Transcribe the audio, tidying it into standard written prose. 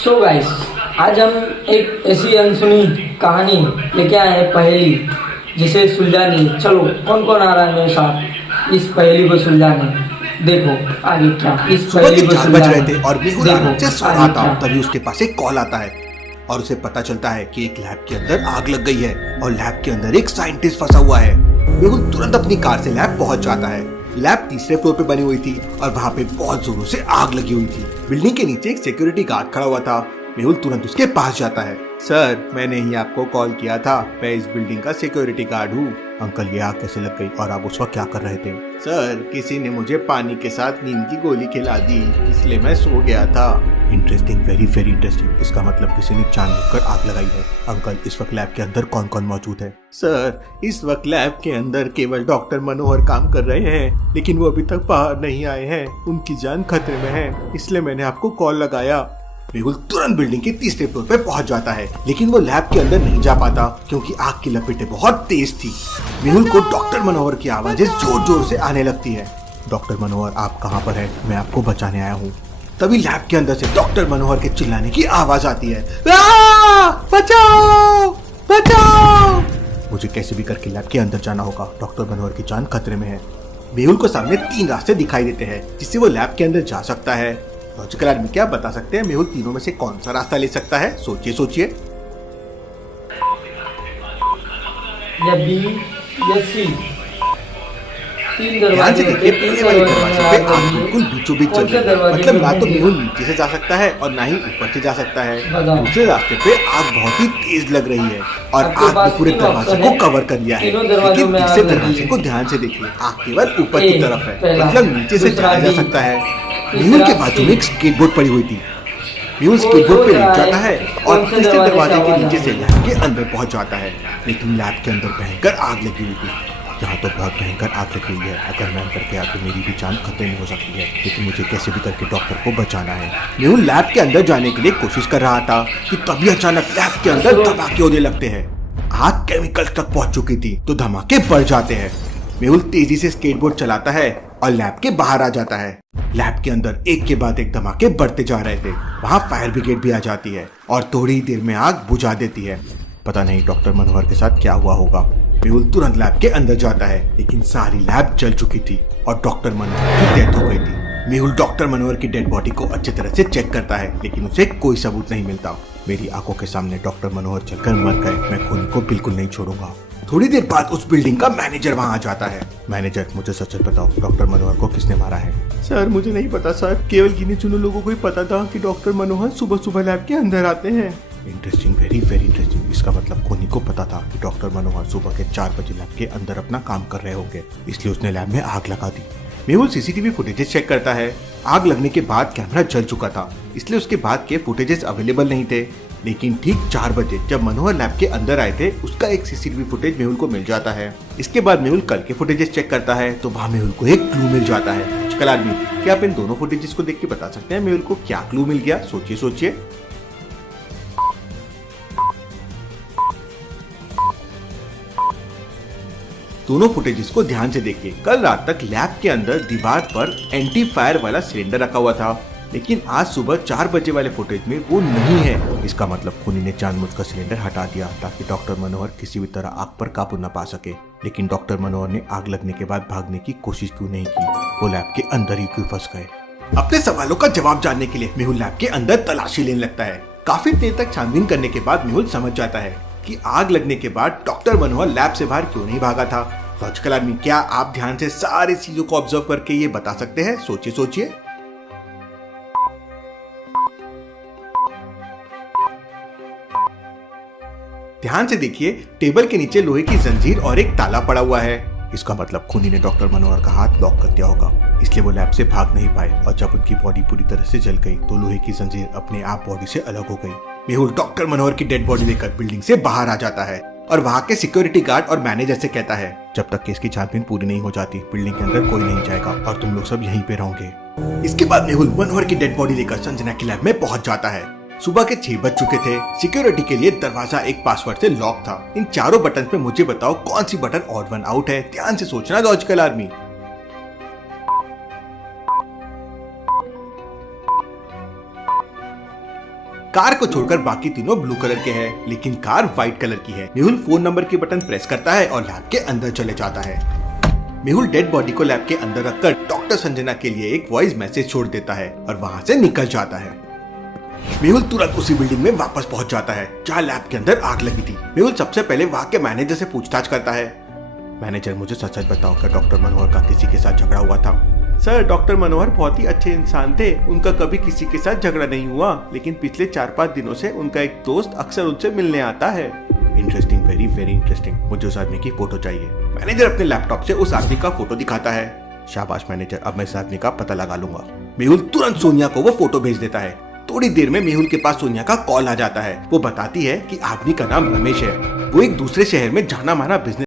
So guys, आज हम एक ऐसी अनसुनी कहानी लेके आए हैं, पहेली जिसे सुलझानी। चलो कौन कौन आ रहा है मेरे साथ इस पहेली को सुलझाने। देखो आगे क्या इस पहेली को 4 बज रहे थे सुलझाने। और मेहुल आराम से सो रहा आगे था। क्या? तभी उसके पास एक कॉल आता है और उसे पता चलता है कि एक लैब के अंदर आग लग गई है और लैब के अंदर एक साइंटिस्ट फंसा हुआ है। मेहुल तुरंत अपनी कार से लैब पहुंच जाता है। लैब तीसरे फ्लोर पे बनी हुई थी और वहाँ पे बहुत जोरों से आग लगी हुई थी। बिल्डिंग के नीचे एक सिक्योरिटी गार्ड खड़ा हुआ था। मेहुल तुरंत उसके पास जाता है। सर, मैंने ही आपको कॉल किया था, मैं इस बिल्डिंग का सिक्योरिटी गार्ड हूँ। अंकल, ये आग कैसे लग गई और आप उस वक्त क्या कर रहे थे? सर, किसी ने मुझे पानी के साथ नींद की गोली खिला दी, इसलिए मैं सो गया था। Interesting, very very interesting. इसका मतलब किसी ने जानबूझकर आग लगाई है। अंकल, इस वक्त लैब के अंदर कौन कौन मौजूद है? सर, इस वक्त लैब के अंदर केवल डॉक्टर मनोहर काम कर रहे हैं, लेकिन वो अभी तक बाहर नहीं आए हैं। उनकी जान खतरे में है, इसलिए मैंने आपको कॉल लगाया। मेहुल तुरंत बिल्डिंग के तीसरे फ्लोर पे पहुंच जाता है, लेकिन वो लैब के अंदर नहीं जा पाता क्योंकि आग की लपेटें बहुत तेज थी। मेहुल को डॉक्टर मनोहर की आवाजें जोर जोर से आने लगती है। डॉक्टर मनोहर, आप कहाँ पर हैं? मैं आपको बचाने आया हूँ। तभी लैब के अंदर से डॉक्टर मनोहर के चिल्लाने की आवाज आती है, बचाओ बचाओ। मुझे कैसे भी करके लैब के अंदर जाना होगा, डॉक्टर मनोहर की जान खतरे में है। मेहुल को सामने 3 रास्ते दिखाई देते हैं जिससे वो लैब के अंदर जा सकता है। लॉजिकल आदमी क्या बता सकते हैं मेहुल तीनों में से कौन सा रास्ता ले सकता है? सोचिए सोचिए। या बी या सी। 3 ध्यान दरवाजे से देखिए, पहले वाले दरवाजे पे आग बिल्कुल बीचों बीच चल रही है। मतलब ना तो मेहुल नीचे से जा सकता है और ना ही ऊपर से जा सकता है। दूसरे रास्ते पे आग बहुत ही तेज लग रही है और आग ने पूरे दरवाजे को कवर कर लिया है। लेकिन तीसरे दरवाजे को ध्यान से देखिए, आग केवल ऊपर की तरफ है, मतलब नीचे से जाया जा सकता है। मेहुल के बाजू में एक स्केटबोर्ड पड़ी हुई थी। मेहुल स्केटबोर्ड पे लेट जाता है और तीसरे दरवाजे के नीचे से लैब के अंदर पहुंच जाता है। लेकिन लैब के अंदर भयंकर आग लगी हुई थी। यहाँ तो बहुत भयंकर आग लगी हुई है। अगर मैं अंदर गया तो मेरी भी जान खतरे में हो सकती है, लेकिन मुझे कैसे भी करके डॉक्टर को बचाना है। मेहुल लैब के अंदर जाने के लिए कोशिश कर रहा था कि तभी अचानक लैब के अंदर धमाके होने लगते हैं। आग केमिकल तक पहुंच चुकी थी तो धमाके बढ़ जाते हैं। मेहुल तेजी से स्केटबोर्ड चलाता है और लैब के बाहर आ जाता है। लैब के अंदर एक के बाद एक धमाके बढ़ते जा रहे थे। वहाँ फायर ब्रिगेड भी आ जाती है और थोड़ी ही देर में आग बुझा देती है। पता नहीं डॉक्टर मनोहर के साथ क्या हुआ होगा। मेहुल तुरंत लैब के अंदर जाता है, लेकिन सारी लैब जल चुकी थी और डॉक्टर मनोहर की डेथ हो गई थी। मेहुल डॉक्टर मनोहर की डेड बॉडी को अच्छी तरह से चेक करता है, लेकिन उसे कोई सबूत नहीं मिलता। मेरी आंखों के सामने डॉक्टर मनोहर जलकर मर गए, मैं खूनी को बिल्कुल नहीं छोड़ूंगा। थोड़ी देर बाद उस बिल्डिंग का मैनेजर वहाँ आ जाता है। मैनेजर, मुझे सच सच बताओ, डॉक्टर मनोहर को किसने मारा है? सर, मुझे नहीं पता सर, केवल गिने चुने लोगों को ही पता था कि डॉक्टर मनोहर सुबह सुबह लैब के अंदर आते हैं। Interesting, very very interesting. इसका मतलब खूनी को पता था कि डॉक्टर मनोहर सुबह के 4 बजे लैब के अंदर अपना काम कर रहे होंगे, इसलिए उसने लैब में आग लगा दी। मेहुल सीसीटीवी फुटेजेस चेक करता है। आग लगने के बाद कैमरा जल चुका था, इसलिए उसके बाद के फुटेजेस अवेलेबल नहीं थे। लेकिन ठीक 4 बजे जब मनोहर लैब के अंदर आए थे, उसका एक सीसीटीवी फुटेज मेहुल को मिल जाता है। इसके बाद मेहुल कल के फुटेजेस चेक करता है तो वहाँ मेहुल को एक क्लू मिल जाता है। लॉजिकल आदमी, क्या आप इन दोनों फुटेजेस को देख के बता सकते हैं मेहुल को क्या क्लू मिल गया? सोचिए सोचिए। दोनों फुटेजेस को ध्यान से देखिए। कल रात तक लैब के अंदर दीवार पर एंटी फायर वाला सिलेंडर रखा हुआ था, लेकिन आज सुबह 4 बजे वाले फुटेज में वो नहीं है। इसका मतलब खूनी ने जानबूझकर सिलेंडर हटा दिया ताकि डॉक्टर मनोहर किसी भी तरह आग पर काबू न पा सके। लेकिन डॉक्टर मनोहर ने आग लगने के बाद भागने की कोशिश क्यों नहीं की? वो लैब के अंदर ही क्यों फंस गए? अपने सवालों का जवाब जानने के लिए मेहुल लैब के अंदर तलाशी लेने लगता है। काफी देर तक छानबीन करने के बाद मेहुल समझ जाता है कि आग लगने के बाद डॉक्टर मनोहर लैब से बाहर क्यों नहीं भागा था। लॉजिकल आदमी, क्या आप ध्यान से सारी चीजों को ऑब्जर्व करके ये बता सकते हैं? सोचिए सोचिए। ध्यान से देखिए, टेबल के नीचे लोहे की जंजीर और एक ताला पड़ा हुआ है। इसका मतलब खूनी ने डॉक्टर मनोहर का हाथ लॉक कर दिया होगा, इसलिए वो लैब से भाग नहीं पाए और जब उनकी बॉडी पूरी तरह से जल गई तो लोहे की जंजीर अपने आप बॉडी से अलग हो गई। मेहुल डॉक्टर मनोहर की डेड बॉडी लेकर बिल्डिंग से बाहर आ जाता है और वहाँ के सिक्योरिटी गार्ड और मैनेजर से कहता है, जब तक केस की छानबीन पूरी नहीं हो जाती बिल्डिंग के अंदर कोई नहीं जाएगा और तुम लोग सब यहीं पे रहोगे। इसके बाद मेहुल मनोहर की डेड बॉडी लेकर संजना की लैब में पहुंच जाता है। सुबह के 6 बज चुके थे। सिक्योरिटी के लिए दरवाजा एक पासवर्ड से लॉक था। इन चारों बटन पे मुझे बताओ कौन सी बटन ऑड वन आउट है? ध्यान से सोचना लॉजिकल आदमी। कार को छोड़कर बाकी तीनों ब्लू कलर के हैं, लेकिन कार व्हाइट कलर की है। मेहुल फोन नंबर के बटन प्रेस करता है और लैब के अंदर चले जाता है। मेहुल डेड बॉडी को लैब के अंदर रखकर डॉक्टर संजना के लिए एक वॉइस मैसेज छोड़ देता है और वहाँ से निकल जाता है। मेहुल तुरंत उसी बिल्डिंग में वापस पहुंच जाता है जहाँ लैब के अंदर आग लगी थी। मेहुल सबसे पहले वहाँ के मैनेजर से पूछताछ करता है। मैनेजर, मुझे सच सच बताओ, क्या डॉक्टर मनोहर का किसी के साथ झगड़ा हुआ था? सर, डॉक्टर मनोहर बहुत ही अच्छे इंसान थे, उनका कभी किसी के साथ झगड़ा नहीं हुआ, लेकिन पिछले 4-5 दिनों से उनका एक दोस्त अक्सर उनसे मिलने आता है। Interesting, very very interesting. मुझे उस आदमी की फोटो चाहिए। मैनेजर अपने लैपटॉप से उस आदमी का फोटो दिखाता है। शाबाश मैनेजर, अब मैं इस आदमी का पता लगा लूंगा। मेहुल तुरंत सोनिया को वो फोटो भेज देता है। थोड़ी देर में मेहुल के पास सोनिया का कॉल आ जाता है। वो बताती है कि आदमी का नाम रमेश है, वो एक दूसरे शहर में जाना माना बिजनेस